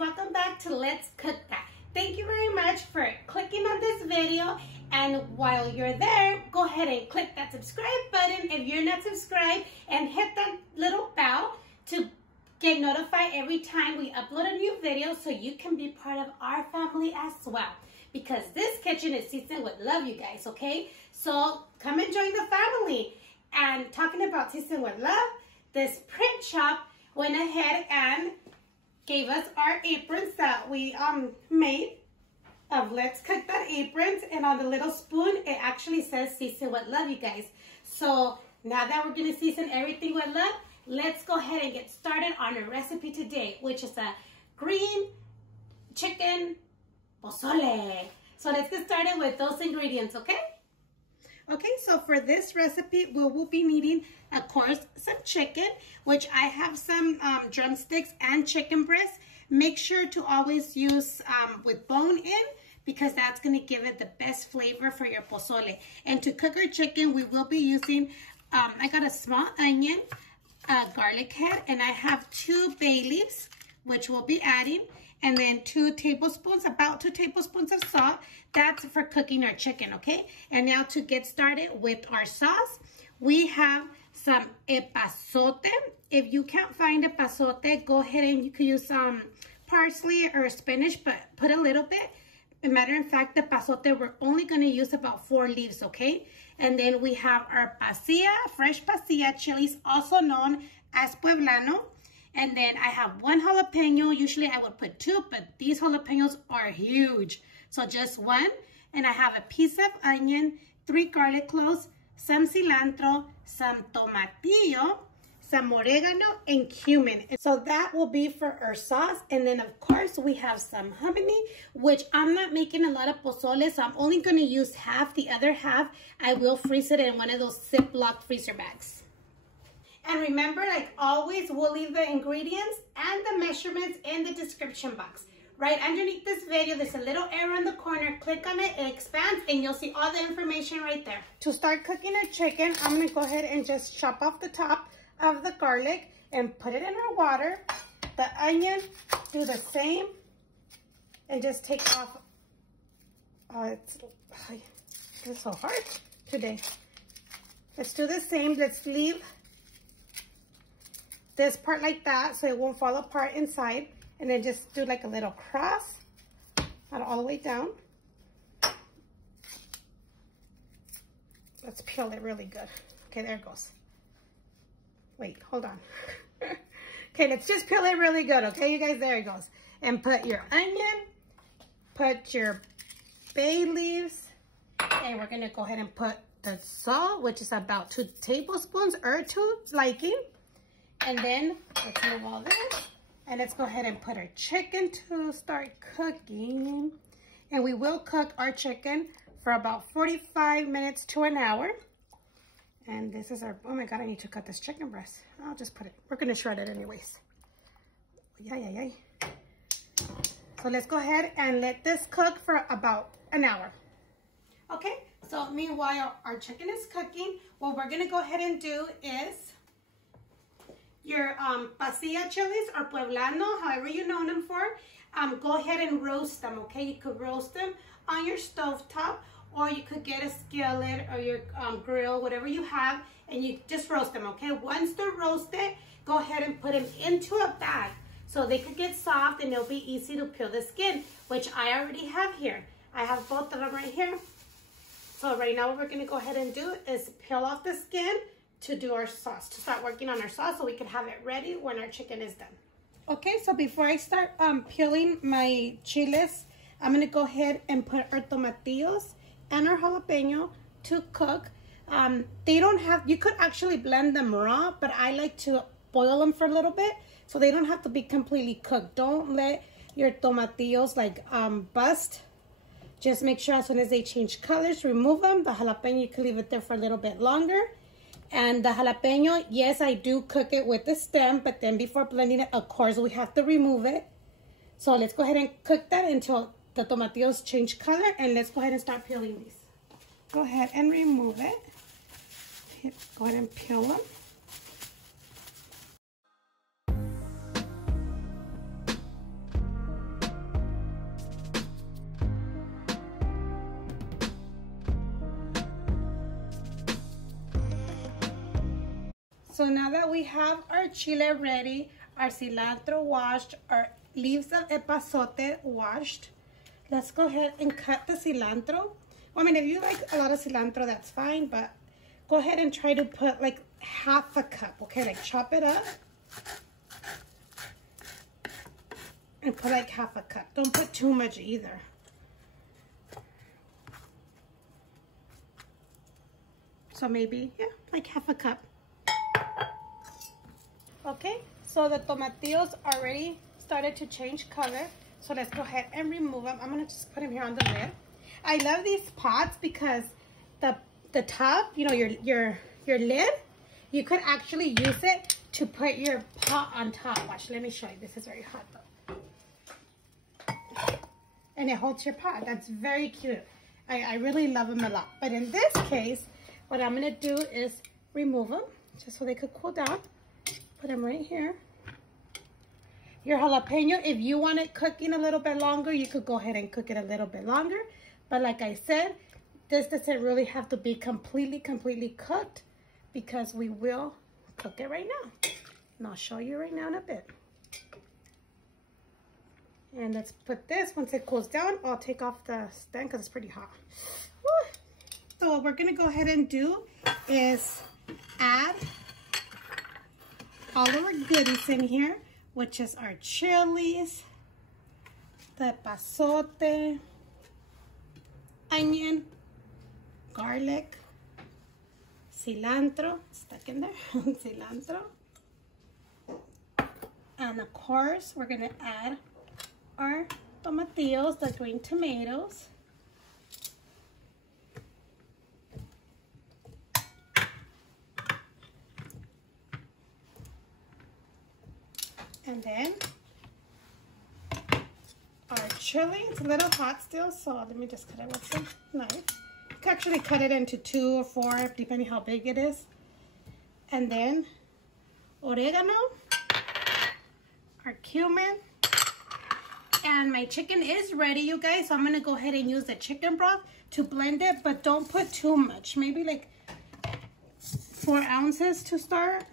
welcome back to Let's Cook That. Thank you very much for clicking on this video, and while you're there, go ahead and click that subscribe button if you're not subscribed, and hit that little bell to get notified every time we upload a new video so you can be part of our family as well, because this kitchen is seasoned with love, you guys, okay? So come and join the family. And talking about seasoned with love, this print shop went ahead and gave us our aprons that we made of Let's Cook That aprons, and on the little spoon it actually says season with love, you guys. So now that we're gonna season everything with love, let's go ahead and get started on our recipe today, which is a green chicken pozole. So let's get started with those ingredients, okay? Okay, so for this recipe, we will be needing, of course, some chicken, which I have some drumsticks and chicken breast. Make sure to always use with bone in, because that's going to give it the best flavor for your pozole. And to cook our chicken, we will be using, I got a small onion, a garlic head, and I have 2 bay leaves, which we'll be adding. And then about 2 tablespoons of salt. That's for cooking our chicken, okay? And now to get started with our sauce, we have some Epazote. If you can't find Epazote, go ahead and you can use some parsley or spinach, but put a little bit. As a matter of fact, the Epazote, we're only going to use about 4 leaves, okay? And then we have our pasilla, fresh pasilla chilies, also known as poblano. And then I have 1 jalapeno. Usually I would put 2, but these jalapenos are huge. So just 1. And I have a piece of onion, 3 garlic cloves, some cilantro, some tomatillo, some oregano, and cumin. So that will be for our sauce. And then of course we have some hominy, which I'm not making a lot of pozole, so I'm only going to use half. The other half, I will freeze it in one of those Ziploc freezer bags. And remember, like always, we'll leave the ingredients and the measurements in the description box. Right underneath this video, there's a little arrow in the corner. Click on it, it expands, and you'll see all the information right there. To start cooking our chicken, I'm going to go ahead and just chop off the top of the garlic and put it in our water. The onion, do the same, and just take off. It's so hard today. Let's do the same. Let's leave this part like that so it won't fall apart inside, and then just do like a little cross, not all the way down. Let's peel it really good. Okay, there it goes. Wait, hold on. Okay, let's just peel it really good, okay, you guys? There it goes. And put your onion, put your bay leaves, and we're gonna go ahead and put the salt, which is about 2 tablespoons or 2 liking. And then let's move all this, and let's go ahead and put our chicken to start cooking. And we will cook our chicken for about 45 minutes to an hour. And this is our, oh my God, I need to cut this chicken breast. I'll just put it, we're gonna shred it anyways. Yay. So let's go ahead and let this cook for about an hour. Okay, so meanwhile our chicken is cooking, what we're gonna go ahead and do is your pasilla chilies or poblano, however you know them for, go ahead and roast them, okay? You could roast them on your stove top, or you could get a skillet or your grill, whatever you have, and you just roast them, okay? Once they're roasted, go ahead and put them into a bag so they could get soft and they'll be easy to peel the skin, which I already have here. I have both of them right here. So right now what we're gonna go ahead and do is peel off the skin to do our sauce, to start working on our sauce so we can have it ready when our chicken is done. Okay, so before I start peeling my chiles, I'm gonna go ahead and put our tomatillos and our jalapeño to cook. They don't have, you could actually blend them raw, but I like to boil them for a little bit so they don't have to be completely cooked. Don't let your tomatillos like bust. Just make sure as soon as they change colors, remove them. The jalapeno, you can leave it there for a little bit longer. And the jalapeno, yes, I do cook it with the stem, but then before blending it, of course, we have to remove it. So let's go ahead and cook that until the tomatillos change color, and let's go ahead and start peeling these. Go ahead and remove it. Go ahead and peel them. So now that we have our chile ready, our cilantro washed, our leaves of epazote washed, let's go ahead and cut the cilantro. Well, I mean, if you like a lot of cilantro, that's fine, but go ahead and try to put like half a cup, okay? Like chop it up and put like half a cup. Don't put too much either. So maybe, yeah, like half a cup. Okay, so the tomatillos already started to change color. So let's go ahead and remove them. I'm gonna just put them here on the lid. I love these pots because the top, you know, your lid, you could actually use it to put your pot on top. Watch, let me show you. This is very hot though. And it holds your pot. That's very cute. I really love them a lot. But in this case, what I'm gonna do is remove them just so they could cool down. Put them right here. Your jalapeno, if you want it cooking a little bit longer, you could go ahead and cook it a little bit longer. But like I said, this doesn't really have to be completely cooked because we will cook it right now. And I'll show you right now in a bit. And let's put this, once it cools down, I'll take off the stand because it's pretty hot. Woo. So what we're gonna go ahead and do is add all of our goodies in here, which is our chilies, the epazote, onion, garlic, cilantro, stuck in there, cilantro. And of course, we're gonna add our tomatillos, the green tomatoes. And then our chili. It's a little hot still, so let me just cut it with some knife. You can actually cut it into 2 or 4, depending how big it is. And then oregano, our cumin. And my chicken is ready, you guys, so I'm gonna go ahead and use the chicken broth to blend it, but don't put too much. Maybe like 4 ounces to start.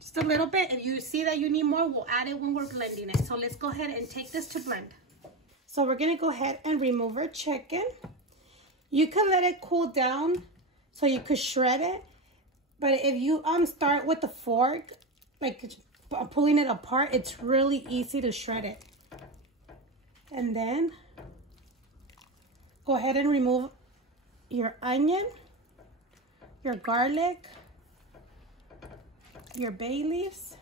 Just a little bit. If you see that you need more, we'll add it when we're blending it. So let's go ahead and take this to blend. So we're gonna go ahead and remove our chicken. You can let it cool down so you could shred it. But if you start with the fork, like pulling it apart, it's really easy to shred it. And then go ahead and remove your onion, your garlic, your bay leaves.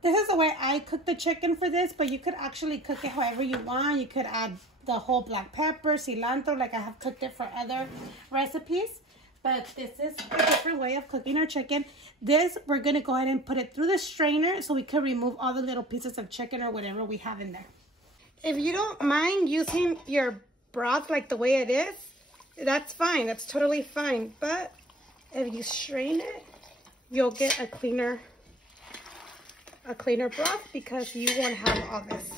This is the way I cook the chicken for this, but you could actually cook it however you want. You could add the whole black pepper, cilantro, like I have cooked it for other recipes. But this is a different way of cooking our chicken. This, we're gonna go ahead and put it through the strainer so we can remove all the little pieces of chicken or whatever we have in there. If you don't mind using your broth like the way it is, that's fine, that's totally fine. But if you strain it, you'll get a cleaner broth because you won't have all this.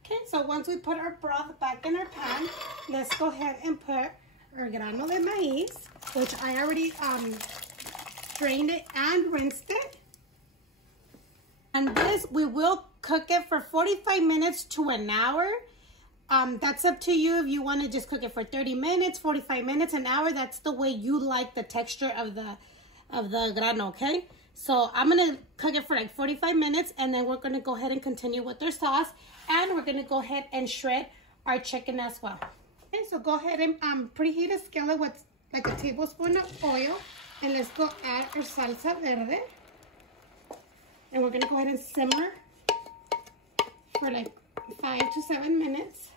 Okay, so once we put our broth back in our pan, let's go ahead and put our grano de maíz, which I already drained it and rinsed it. And this, we will cook it for 45 minutes to an hour. That's up to you if you want to just cook it for 30 minutes, 45 minutes, an hour. That's the way you like the texture of the grano, okay? So I'm going to cook it for like 45 minutes, and then we're going to go ahead and continue with our sauce. And we're going to go ahead and shred our chicken as well. Okay, so go ahead and preheat a skillet with like a tablespoon of oil. And let's go add our salsa verde. And we're going to go ahead and simmer for like 5 to 7 minutes.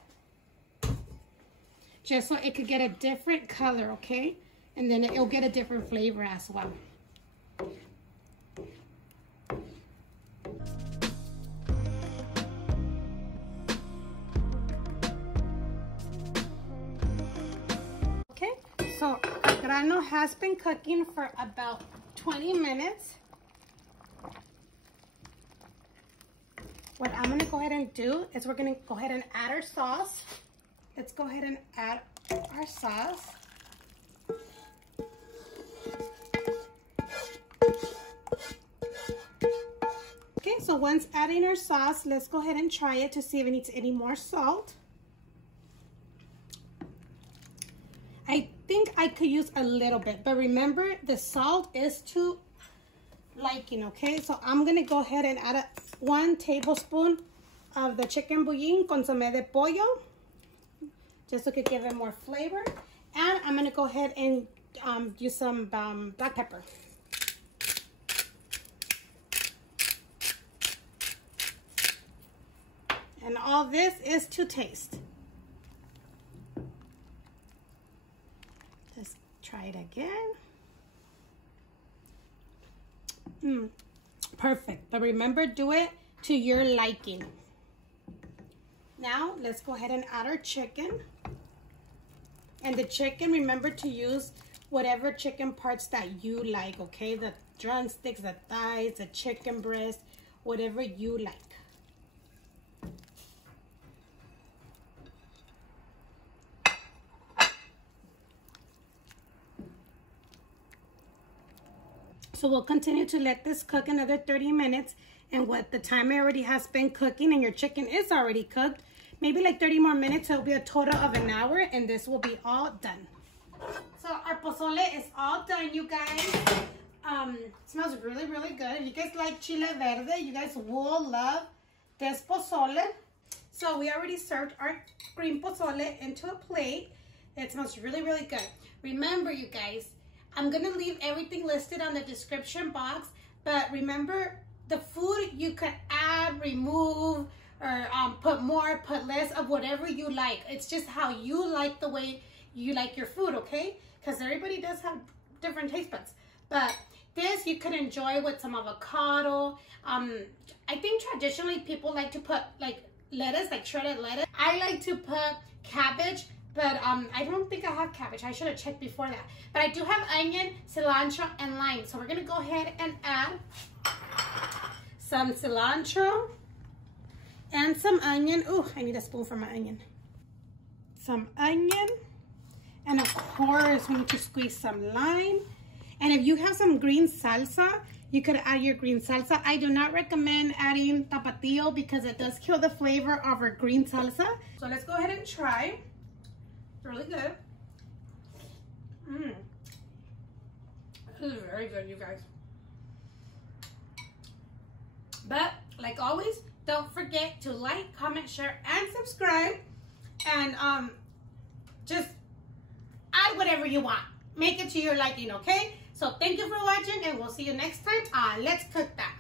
Just so it could get a different color, okay? And then it'll get a different flavor as well. Okay, so our grano has been cooking for about 20 minutes. what I'm gonna go ahead and do is we're gonna go ahead and add our sauce. Let's go ahead and add our sauce. Okay, so once adding our sauce, let's go ahead and try it to see if it needs any more salt. I think I could use a little bit, but remember the salt is to liking, okay? So I'm gonna go ahead and add 1 tablespoon of the chicken bouillon consommé de pollo, just so it can give it more flavor. And I'm gonna go ahead and use some black pepper. And all this is to taste. Let's try it again. Perfect. But remember, do it to your liking. Now, let's go ahead and add our chicken. And the chicken, remember to use whatever chicken parts that you like, okay? The drumsticks, the thighs, the chicken breast, whatever you like. So we'll continue to let this cook another 30 minutes. And what the timer already has been cooking and your chicken is already cooked, maybe like 30 more minutes, so it'll be a total of an hour, and this will be all done. So our pozole is all done, you guys. It smells really, really good. If you guys like chile verde, you guys will love this pozole. So we already served our green pozole into a plate. It smells really, really good. Remember, you guys, I'm gonna leave everything listed on the description box, but remember, the food you could add, remove, or put more, put less of whatever you like. It's just how you like the way you like your food, okay? Because everybody does have different taste buds. But this you could enjoy with some avocado. I think traditionally people like to put like lettuce, like shredded lettuce. I like to put cabbage, but I don't think I have cabbage. I should have checked before that. But I do have onion, cilantro, and lime. So we're gonna go ahead and add some cilantro and some onion. Oh, I need a spoon for my onion. Some onion. And of course, we need to squeeze some lime. And if you have some green salsa, you could add your green salsa. I do not recommend adding tapatio because it does kill the flavor of our green salsa. So let's go ahead and try. It's really good. This is very good, you guys. But like always, don't forget to like, comment, share, and subscribe. And just add whatever you want. Make it to your liking, okay? So thank you for watching, and we'll see you next time. Let's cook that.